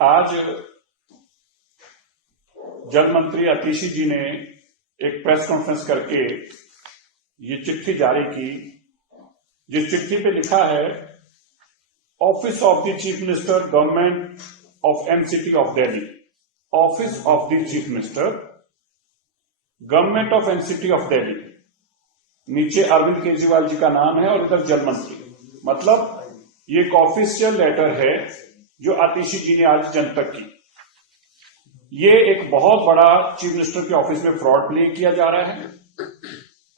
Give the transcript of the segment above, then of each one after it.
आज जल मंत्री आतिशी जी ने एक प्रेस कॉन्फ्रेंस करके ये चिट्ठी जारी की, जिस चिट्ठी पे लिखा है office of the chief minister government of MCT of Delhi. Office of the chief minister government of MCT of Delhi, नीचे अरविंद केजरीवाल जी का नाम है और इधर जल मंत्री। मतलब ये एक ऑफिशियल लेटर है जो आतिशी जी ने आज जनतक की। ये एक बहुत बड़ा चीफ मिनिस्टर के ऑफिस में फ्रॉड प्ले किया जा रहा है।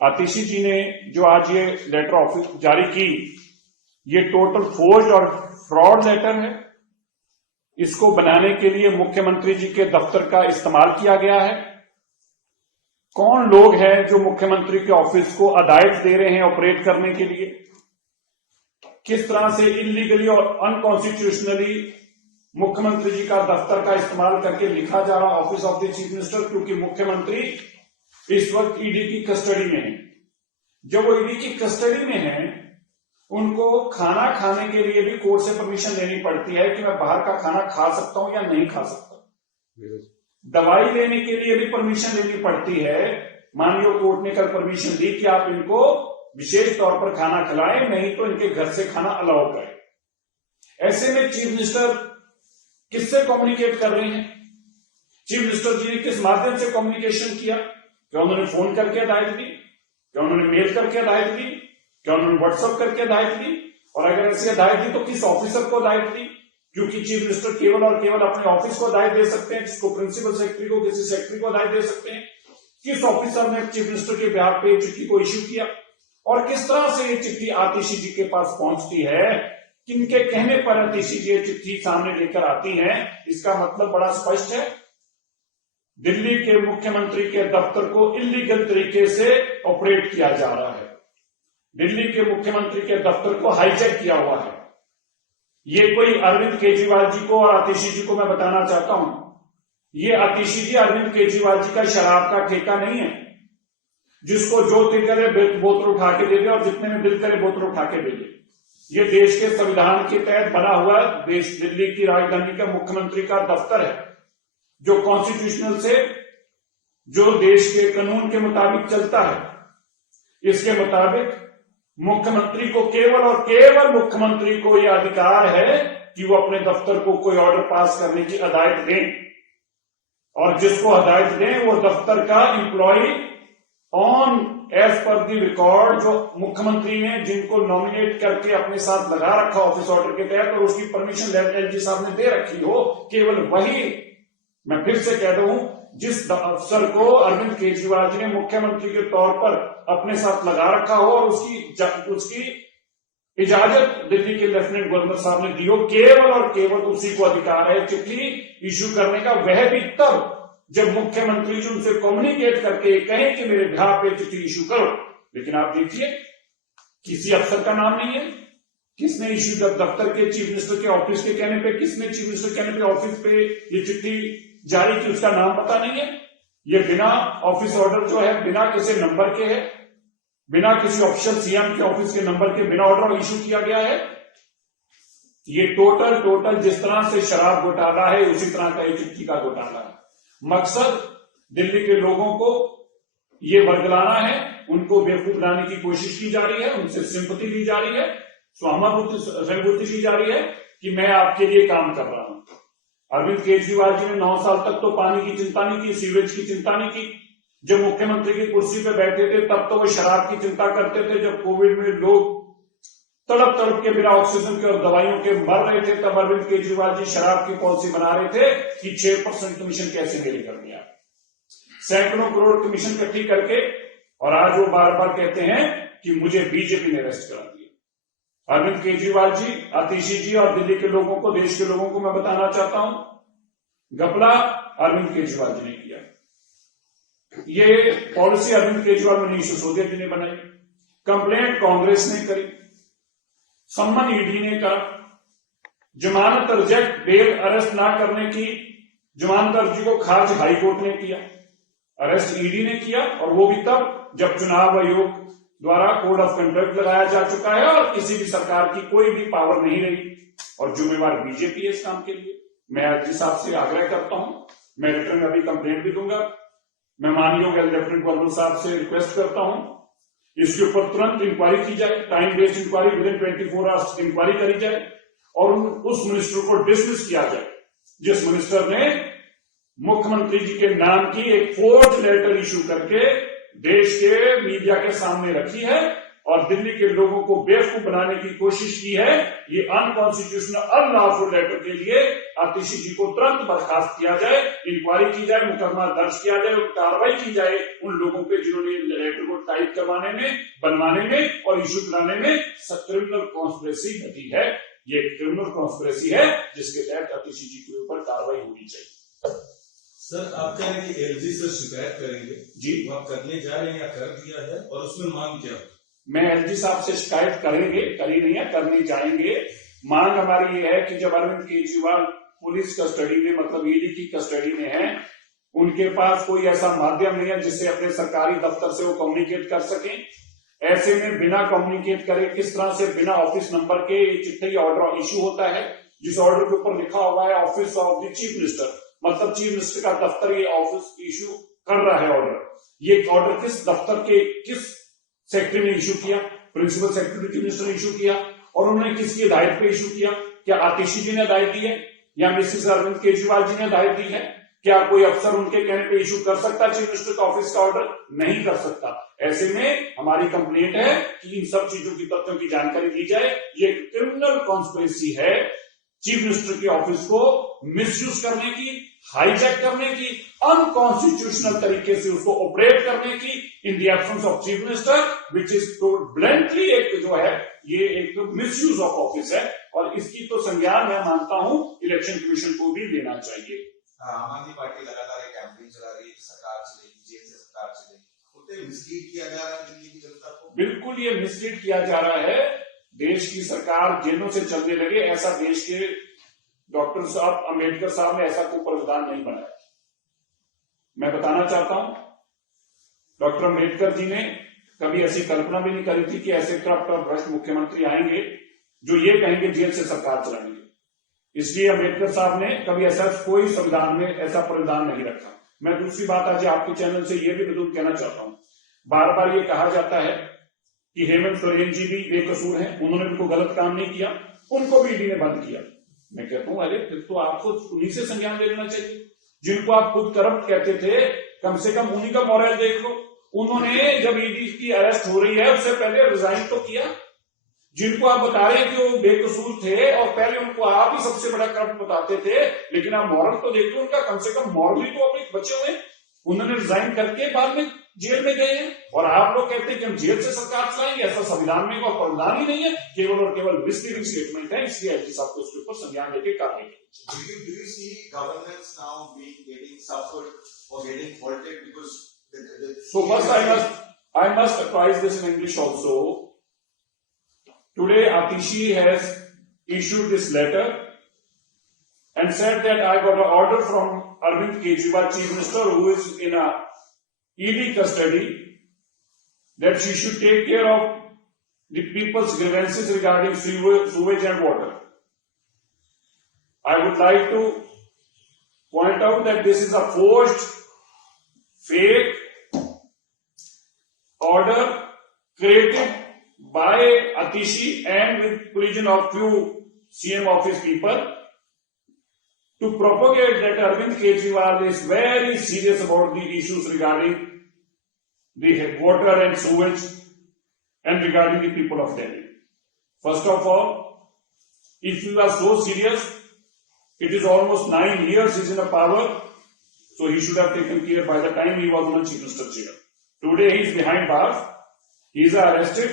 आतिशी जी ने जो आज ये लेटर ऑफिस जारी की, ये टोटल फोर्ज और फ्रॉड लेटर है। इसको बनाने के लिए मुख्यमंत्री जी के दफ्तर का इस्तेमाल किया गया है। कौन लोग हैं जो मुख्यमंत्री के ऑफिस को हदायत दे रहे हैं ऑपरेट करने के लिए? किस तरह से इलीगली और अनकॉन्स्टिट्यूशनली मुख्यमंत्री जी का दफ्तर का इस्तेमाल करके लिखा जा रहा office of the chief minister, क्योंकि मुख्यमंत्री इस वक्त ईडी की कस्टडी में है। जब वो ईडी की कस्टडी में है, उनको खाना खाने के लिए भी कोर्ट से परमिशन लेनी पड़ती है कि मैं बाहर का खाना खा सकता हूं या नहीं खा सकता। दवाई लेने के लिए भी परमिशन लेनी पड़ती है। माननीय कोर्ट ने कल परमिशन दी कि आप इनको विशेष तौर पर खाना खिलाएं, नहीं तो इनके घर से खाना अलाउ करें। ऐसे में चीफ मिनिस्टर किससे कम्युनिकेट कर रहे हैं? चीफ मिनिस्टर जी ने किस माध्यम से कम्युनिकेशन किया? क्या उन्होंने फोन करके हदायत दी? क्या उन्होंने मेल करके हदायत दी? क्या उन्होंने व्हाट्सएप करके हदायत दी? और अगर ऐसी हदायत दी तो किस ऑफिसर को हदायत दी? क्योंकि चीफ मिनिस्टर केवल और केवल अपने ऑफिस को हदायत दे सकते हैं, जिसको प्रिंसिपल सेक्रेटरी को, किसी सेक्रेटरी को हदायत दे सकते हैं। किस ऑफिसर ने चीफ मिनिस्टर के बिहाफ पे चिट्ठी को इश्यू किया और किस तरह से ये चिट्ठी आतिशी जी के पास पहुंचती है? किनके कहने पर आतिशी जी ये चिट्ठी सामने लेकर आती हैं? इसका मतलब बड़ा स्पष्ट है। दिल्ली के मुख्यमंत्री के दफ्तर को इलीगल तरीके से ऑपरेट किया जा रहा है। दिल्ली के मुख्यमंत्री के दफ्तर को हाईजैक किया हुआ है। ये कोई अरविंद केजरीवाल जी को और आतिशी जी को मैं बताना चाहता हूं, ये आतिशी जी अरविंद केजरीवाल जी का शराब का ठेका नहीं है, जिसको जो दिल करे बोतल उठा के दे दे और जितने में दिल करे बोतल उठा के दे दे। ये देश के संविधान के तहत बना हुआ देश दिल्ली की राजधानी का मुख्यमंत्री का दफ्तर है, जो कॉन्स्टिट्यूशनल से, जो देश के कानून के मुताबिक चलता है। इसके मुताबिक मुख्यमंत्री को केवल और केवल मुख्यमंत्री को यह अधिकार है कि वो अपने दफ्तर को कोई ऑर्डर पास करने की हदायत दें, और जिसको हदायत दें वो दफ्तर का employ on as per the record, जो मुख्यमंत्री ने जिनको नॉमिनेट करके अपने साथ लगा रखा ऑफिस ऑर्डर के तहत और उसकी परमिशन एलजी साहब ने दे रखी हो, केवल वही, मैं फिर से कह दूं, जिस अफसर को अरविंद केजरीवाल जी ने मुख्यमंत्री के तौर पर अपने साथ लगा रखा हो और उसकी इजाजत दिल्ली के लेफ्टिनेंट गवर्नर साहब ने दी हो, केवल और केवल उसी को अधिकार है चिट्ठी इश्यू करने का। वह भी तब जब मुख्यमंत्री जी उनसे कम्युनिकेट करके कहें कि मेरे बिहाफ पे चिट्ठी इश्यू करो। लेकिन आप देखिए, किसी अफसर का नाम नहीं है। किसने इश्यू, दफ्तर के चीफ मिनिस्टर के ऑफिस के कहने पे, किसने चीफ मिनिस्टर कहने पे ऑफिस पे ये चिट्ठी जारी की, उसका नाम पता नहीं है। ये बिना ऑफिस ऑर्डर जो है, बिना किसी नंबर के है, बिना किसी ऑफिशियल सीएम के ऑफिस के नंबर के बिना ऑर्डर इश्यू किया गया है। ये टोटल जिस तरह से शराब घोटाला है, उसी तरह का ये चिट्ठी का घोटाला है। मकसद दिल्ली के लोगों को ये वर्गलाना है, उनको बेवकूफ बनाने की कोशिश की जा रही है, उनसे सिंपैथी ली जा रही है, सहानुभूति ली जा रही है कि मैं आपके लिए काम कर रहा हूं। अरविंद केजरीवाल जी ने 9 साल तक तो पानी की चिंता नहीं की, सीवरेज की चिंता नहीं की। जब मुख्यमंत्री की कुर्सी पे बैठे थे तब तो वो शराब की चिंता करते थे। जब कोविड में लोग तड़प तड़प के बिना ऑक्सीजन के और दवाइयों के मर रहे थे, तब अरविंद केजरीवाल जी शराब की पॉलिसी बना रहे थे कि 6% कमीशन कैसे मेरे कर दिया, सैकड़ों करोड़ कमीशन इकट्ठी करके। और आज वो बार बार कहते हैं कि मुझे बीजेपी ने अरेस्ट करा दिया। अरविंद केजरीवाल जी, आतिशी जी और दिल्ली के लोगों को, देश के लोगों को मैं बताना चाहता हूं, घपला अरविंद केजरीवाल जी ने किया। ये पॉलिसी अरविंद केजरीवाल, मनीष सिसोदिया जी ने बनाई, कंप्लेंट कांग्रेस ने करी, सम्मन ईडी ने करा, जमानत रिजेक्ट, बेल अरेस्ट ना करने की जमानत अर्जी को खारिज हाईकोर्ट ने किया, अरेस्ट ईडी ने किया, और वो भी तब जब चुनाव आयोग द्वारा कोड ऑफ कंडक्ट लगाया जा चुका है और किसी भी सरकार की कोई भी पावर नहीं रही और जिम्मेवार बीजेपी है इस काम के लिए। मैं एलजी साहब से आग्रह करता हूं, मैं रिटर्न में अभी कंप्लेंट भी दूंगा। मैं मानयोग लेफ्टिनेंट कर्नल साहब से रिक्वेस्ट करता हूं इसके ऊपर तुरंत इंक्वायरी की जाए, time based inquiry, within 24 hours inquiry करी जाए और उस मिनिस्टर को डिसमिस किया जाए जिस मिनिस्टर ने मुख्यमंत्री जी के नाम की एक फोर्ज लेटर इशू करके देश के मीडिया के सामने रखी है और दिल्ली के लोगों को बेवकूफ बनाने की कोशिश की है। ये अनकॉन्स्टिट्यूशनल अनलॉफुल लेटर के लिए आतिशी जी को तुरंत बर्खास्त किया जाए, इंक्वायरी की जाए, मुकदमा दर्ज किया जाए, कार्रवाई की जाए उन लोगों पे जिन्होंने लेटर को टाइप करवाने में, बनवाने में और इशू कराने में क्रिमिनल कॉन्स्पिरेसी घटी है। ये क्रिमिनल कॉन्स्पिरेसी है जिसके तहत आतिशी जी के ऊपर कार्रवाई होनी चाहिए। सर, आप कह रहे हैं कि एलजी से शिकायत करेंगे जी, वो आप करने जा रहे हैं या कर दिया है और उसमें मांग क्या? मैं एलजी साहब से शिकायत करेंगे, करी नहीं है, करने जाएंगे। मांग हमारी ये है कि जब अरविंद केजरीवाल पुलिस कस्टडी में, मतलब ईडी की कस्टडी में है, उनके पास कोई ऐसा माध्यम नहीं है जिससे अपने सरकारी दफ्तर से वो कम्युनिकेट कर सकें। ऐसे में बिना कम्युनिकेट करे किस तरह से बिना ऑफिस नंबर के चिट्ठी ऑर्डर इशू होता है, जिस ऑर्डर के ऊपर लिखा हुआ है office of the chief minister, मतलब चीफ मिनिस्टर का दफ्तर ये ऑफिस इशू कर रहा है ऑर्डर। ये ऑर्डर किस दफ्तर के किस सेक्रेटरी ने इशू किया? प्रिंसिपल सेक्रेटरी चीफ मिनिस्टर ने इशू किया। और उन्होंने किसकी हिदायत पे इशू किया? क्या आतिशी जी ने हिदायत दी है या मिसेस अरविंद केजरीवाल जी ने हिदायत दी है? क्या कोई अफसर उनके कहने पे इशू कर सकता है चीफ मिनिस्टर का ऑफिस का ऑर्डर? नहीं कर सकता। ऐसे में हमारी कंप्लेंट है कि इन सब चीजों की, तथ्यों की जानकारी दी जाए। ये क्रिमिनल कॉन्स्पिरेसी है चीफ मिनिस्टर के ऑफिस को मिसयूज करने की, हाईजैक करने की, अनकॉन्स्टिट्यूशनल तरीके से उसको ऑपरेट करने की in the absence of chief minister, which is blankly एक जो है ये एक मिसयूज ऑफ ऑफिस है और इसकी तो संज्ञान मैं मानता हूं इलेक्शन कमीशन को भी लेना चाहिए। आम आदमी पार्टी लगातार एक कैंपेन चला रही है कि सरकार चलेगी, जेल से सरकार चलेगी, उसे मिसलीड किया जा रहा है दिल्ली की जनता को। बिल्कुल ये मिसलीड किया जा रहा है। देश की सरकार जेलों से चलने लगे, ऐसा देश के डॉक्टर साहब अंबेडकर साहब ने ऐसा कोई प्रावधान नहीं बनाया। मैं बताना चाहता हूं डॉक्टर अंबेडकर जी ने कभी ऐसी कल्पना भी नहीं करी थी कि ऐसे करप्ट और भ्रष्ट मुख्यमंत्री आएंगे जो ये कहेंगे जेल से सरकार चलाएंगे। इसलिए अंबेडकर साहब ने कभी ऐसा कोई संविधान में ऐसा प्रावधान नहीं रखा। मैं दूसरी बात आज आपके चैनल से ये भी जरूर कहना चाहता हूं, बार बार ये कहा जाता है कि हेमंत सोरेन जी भी बेकसूर हैं, उन्होंने भी कोई गलत काम नहीं किया, उनको भी ईडी ने बंद किया। मैं कहता हूं अरे फिर तो आपको उन्हीं से संज्ञान ले लेना चाहिए जिनको आप खुद करप्ट कहते थे। कम से कम उन्हीं का मॉरल देख लो। उन्होंने जब ईडी की अरेस्ट हो रही है उससे पहले रिजाइन तो किया। जिनको आप बता रहे हैं कि वो बेकसूर थे और पहले उनको आप ही सबसे बड़ा करप्ट बताते थे, लेकिन आप मॉरल तो देख लो उनका, कम से कम मॉरली तो अपने बचे हुए। उन्होंने रिजाइन करके बाद में जेल में गए हैं और आप लोग कहते हैं कि हम जेल से सरकार चलाएंगे। ऐसा संविधान में कोई प्रावधान ही नहीं है, केवल और केवल मिसलीडिंग स्टेटमेंट है। इसलिए एलजी साहब को उसके ऊपर संज्ञान लेके कार्रवाई की। Do you see governance now getting suffered or getting faulted because So first I must advise this in English also. Today Atishi has issued this letter and said that I got an order from Arvind Kejriwal, Chief Minister, who is in a ED custody, that she should take care of the people's grievances regarding sewage and water. I would like to point out that this is a forged, fake order created by Atishi and with collusion of few CM office people to propagate that Arvind Kejriwal is very serious about the issues regarding the water and sewage and regarding the people of Delhi. First of all, if you are so serious, it is almost 9 years he's in a power, so he should have taken care by the time he was on a chief minister chair. Today he is behind bars, he is arrested,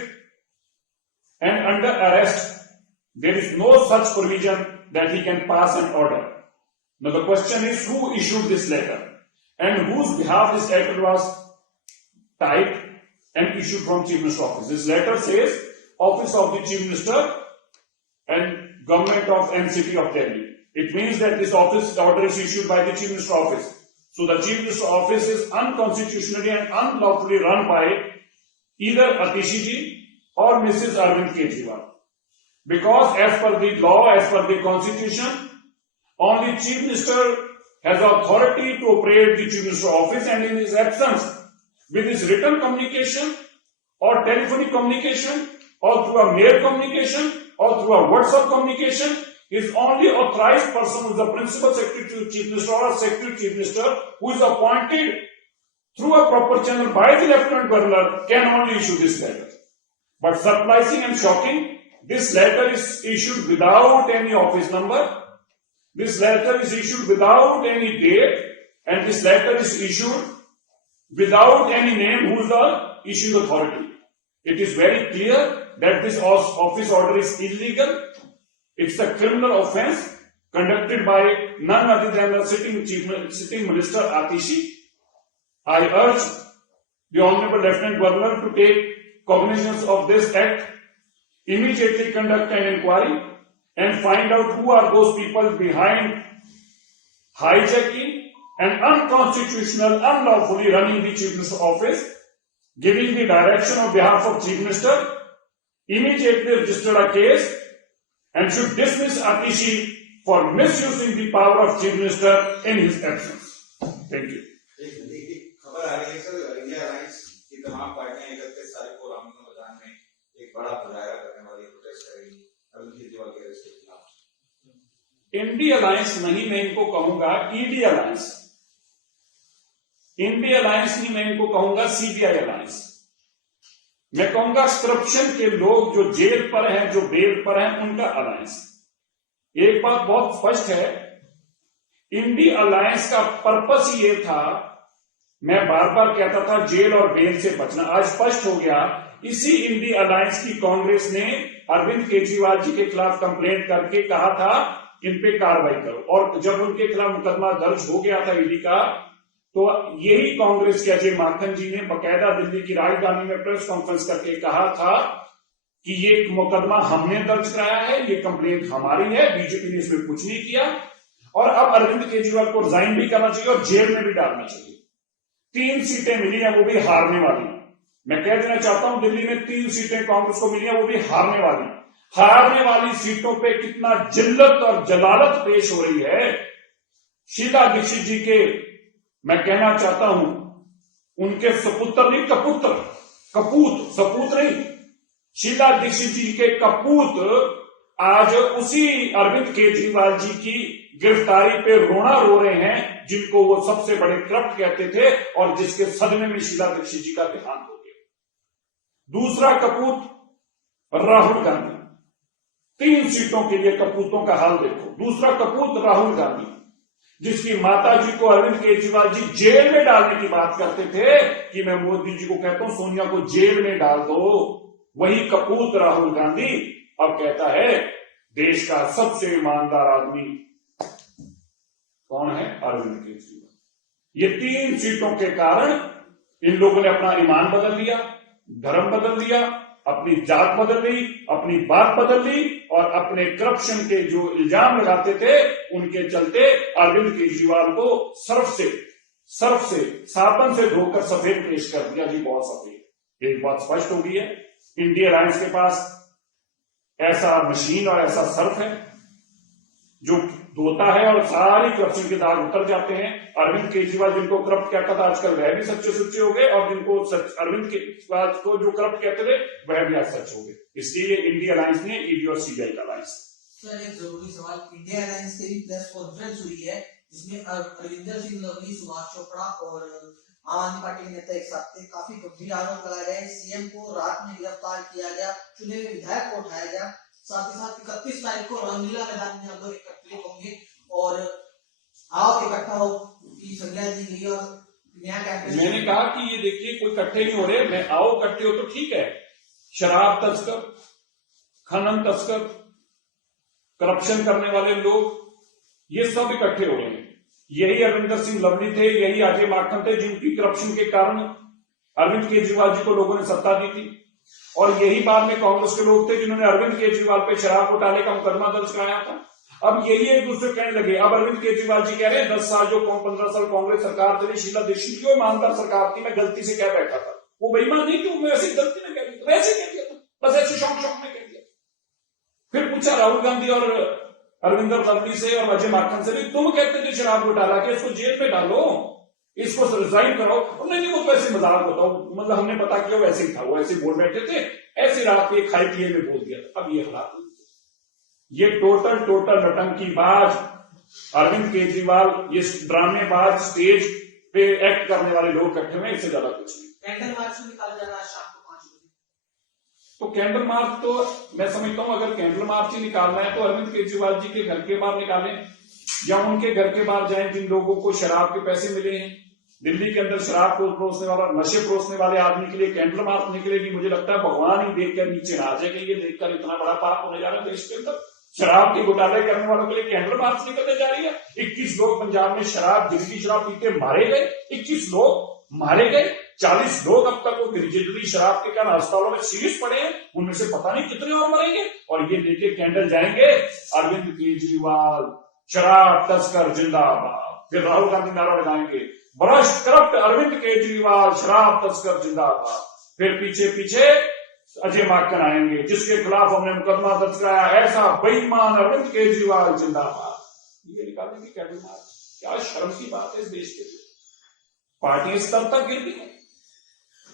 and under arrest there is no such provision that he can pass an order. Now the question is, who issued this letter and whose behalf this letter was typed and issued from Chief Minister office? This letter says Office of the Chief Minister and Government of NCT of Delhi. It means that this office order is issued by the Chief Minister office. So the Chief Minister office is unconstitutionally and unlawfully run by either Atishi ji or Mrs. Arvind Kejriwal. Because as per the law, as per the constitution, Only Chief Minister has authority to operate the Chief Minister office, and in his absence, with his written communication or telephonic communication or through a mail communication or through a WhatsApp communication, is only authorized person who is the principal secretary to Chief Minister or a secretary to Chief Minister who is appointed through a proper channel by the Lieutenant Governor can only issue this letter. But surprising and shocking, this letter is issued without any office number. This letter is issued without any date, and this letter is issued without any name who is the issuing authority. It is very clear that this office order is illegal. It's a criminal offence conducted by none other than the sitting Minister Atishi. I urge the Honorable Lieutenant Governor to take cognizance of this act, immediately conduct an inquiry and find out who are those people behind hijacking and unconstitutional, unlawfully running the Chief Minister's office, giving the direction on behalf of Chief Minister, immediately register a case and should dismiss Atishi for misusing the power of Chief Minister in his absence. Thank you. एक खबर आ रही है sir, India alliance की तमाम पार्टियां 31 तारीख को रामलीला मैदान में एक बड़ा मुजाहरा करने वाली, प्रोटेस्ट करेगी अरविंद केजरीवाल के अरेस्ट के खिलाफ। इंडी अलायंस नहीं, मैं इनको कहूंगा ईडी अलायंस। इंडी अलायंस नहीं, मैं इनको कहूंगा सीबीआई अलायंस। मैं कहूंगा करप्शन के लोग जो जेल पर हैं, जो बेल पर हैं, उनका अलायंस। एक बात बहुत स्पष्ट है, इंडी अलायंस का पर्पस ही ये था, मैं बार बार कहता था जेल और बेल से बचना, आज स्पष्ट हो गया। इसी इंडी अलायंस की कांग्रेस ने अरविंद केजरीवाल जी के खिलाफ कंप्लेंट करके कहा था इन पे कार्रवाई करो, और जब उनके खिलाफ मुकदमा दर्ज हो गया था ईडी का, तो यही कांग्रेस के अजय माकन जी ने बकायदा दिल्ली की राजधानी में प्रेस कॉन्फ्रेंस करके कहा था कि ये मुकदमा हमने दर्ज कराया है, ये कंप्लेंट हमारी है, बीजेपी ने इसमें कुछ नहीं किया, और अब अरविंद केजरीवाल को रिजाइन भी करना चाहिए और जेल में भी डालना चाहिए। 3 सीटें मिली हैं, वो भी हारने वाली। मैं कह देना चाहता हूं, दिल्ली में 3 सीटें कांग्रेस को मिली हैं, वो भी हारने वाली। हारने वाली सीटों पे कितना जिल्लत और जलालत पेश हो रही है। शीला दीक्षित जी के, मैं कहना चाहता हूं, उनके सपुत्र नहीं, कपूत, सपूत नहीं, शीला दीक्षित जी के कपूत आज उसी अरविंद केजरीवाल जी की गिरफ्तारी पे रोना रो रहे हैं, जिनको वो सबसे बड़े करप्ट कहते थे और जिसके सदमे में शीला दीक्षित जी का देहांत हो गया। दूसरा कपूत राहुल गांधी। 3 सीटों के लिए कपूतों का हाल देखो। दूसरा कपूत राहुल गांधी, जिसकी माता जी को अरविंद केजरीवाल जी जेल में डालने की बात करते थे कि मैं मोदी जी को कहता हूं सोनिया को जेल में डाल दो। वही कपूत राहुल गांधी अब कहता है देश का सबसे ईमानदार आदमी कौन है? अरविंद केजरीवाल। ये 3 सीटों के कारण इन लोगों ने अपना ईमान बदल लिया, धर्म बदल लिया, अपनी जात बदल ली, अपनी बात बदल ली, और अपने करप्शन के जो इल्जाम लगाते थे उनके चलते अरविंद केजरीवाल को सर्फ से साबुन से धोकर सफेद पेश कर दिया जी, बहुत सफेद। एक बात स्पष्ट हो गई है, इंडिया अलायंस के पास ऐसा मशीन और ऐसा सर्फ है जो धोता है और सारी करप्शन के दाग उतर जाते हैं। अरविंद केजरीवाल जिनको करप्ट कहता था आजकल वह भी सच्चे सुच्चे हो गए, और जिनको अरविंद केजरीवाल को जो करप्ट कहते थे वह भी आज सच हो गए। इसलिए इंडिया अलायंस ने ईडी और सीबीआई का अलायंस। सर एक जरूरी सवाल, इंडिया अलायंस की प्रेस कॉन्फ्रेंस हुई है जिसमें अरविंदर सिंह लवली, सुभाष चोपड़ा और आम आदमी पार्टी के नेता एक साथ थे। काफी गंभीर आरोप लगाए गए, सीएम को रात में गिरफ्तार किया गया, चुने हुए विधायक को उठाया गया, साथ ही साथ 31 तारीख को रामलीला मैदान में हम लोग एकत्रित होंगे और आओ इकट्ठा हो की संज्ञा दी गई और नया कैंपेन। मैंने कहा कि ये देखिए कोई इकट्ठे नहीं हो रहे, मैं आओ इकट्ठे हो तो ठीक है। शराब तस्कर, खनन तस्कर, करप्शन करने वाले लोग, ये सब इकट्ठे हो रहे हैं। यही अरविंदर सिंह लवली थे, यही अजय माकन थे, जिनकी करप्शन के कारण अरविंद केजरीवाल जी को लोगों ने सत्ता दी थी, और यही बाद में कांग्रेस के लोग थे जिन्होंने अरविंद केजरीवाल पे शराब घोटाले का मुकदमा दर्ज कराया था। अब यही एक दूसरे कहने लगे। अब अरविंद केजरीवाल जी कह रहे हैं 10 साल जो 15 साल कांग्रेस सरकार चली, शीला दीक्षित की ईमानदार सरकार थी, मैं गलती से कह बैठा था। वो बेईमान नहीं कि मैं ऐसी गलती में कह दिया, वैसे कह दिया था, बस ऐसे शौक में कह दिया। फिर पूछा राहुल गांधी और अरविंदर लवली से और अजय माकन से भी तुम कहते थे शराब घोटाला के इसको जेल में डालो, इसको रिजाइन कराओ। नहीं वो तो ऐसे मजाक बताओ, मतलब हमने पता किया वैसे ही था, वो ऐसे बोल बैठे थे, ऐसे रात के खाई पिए में बोल दिया था। अब ये हालात, ये टोटल नटंकीबाज अरविंद केजरीवाल, ये ड्रामेबाज, स्टेज पे एक्ट करने वाले लोग इकट्ठे हुए, इससे ज्यादा कुछ नहीं। कैंडल मार्च में निकाला जा रहा है शाम को 5 बजे। तो कैंडल मार्च तो मैं समझता हूं अगर कैंडल मार्च ही निकालना है तो अरविंद केजरीवाल जी के घर के बाहर निकालें, या उनके घर के बाहर जाएं जिन लोगों को शराब के पैसे मिले हैं। दिल्ली के अंदर शराब को परोसने वाला, नशे परोसने वाले आदमी के लिए कैंडल मार्च निकलेगी, मुझे लगता है भगवान ही देखकर नीचे आ जाएगा, ये देखकर इतना बड़ा पाप होने जा रहा है देश के अंदर। शराब के घोटाले करने वालों के लिए कैंडल मार्च निकलने जा रही है। 21 लोग पंजाब में शराब, जहरीली शराब पीते मारे गए, 21 लोग मारे गए, 40 लोग अब तक वो जहरीली शराब के कारण अस्पतालों में सीरियस पड़े हैं, उनमें से पता नहीं कितने और मरेंगे। और ये लेके कैंडल जाएंगे अरविंद केजरीवाल शराब तस्कर जिंदाबाद, फिर राहुल गांधी नारा लगाएंगे भ्रष्ट करप्ट अरविंद केजरीवाल शराब तस्कर जिंदाबाद, फिर पीछे पीछे अजय माकन आएंगे जिसके खिलाफ हमने मुकदमा दर्ज कराया, ऐसा बेईमान अरविंद केजरीवाल जिंदाबाद। ये निकालेंगे कैंडल मार्च। क्या शर्म की बात है इस देश के लिए। पार्टियां इस स्तर तक गिर गई।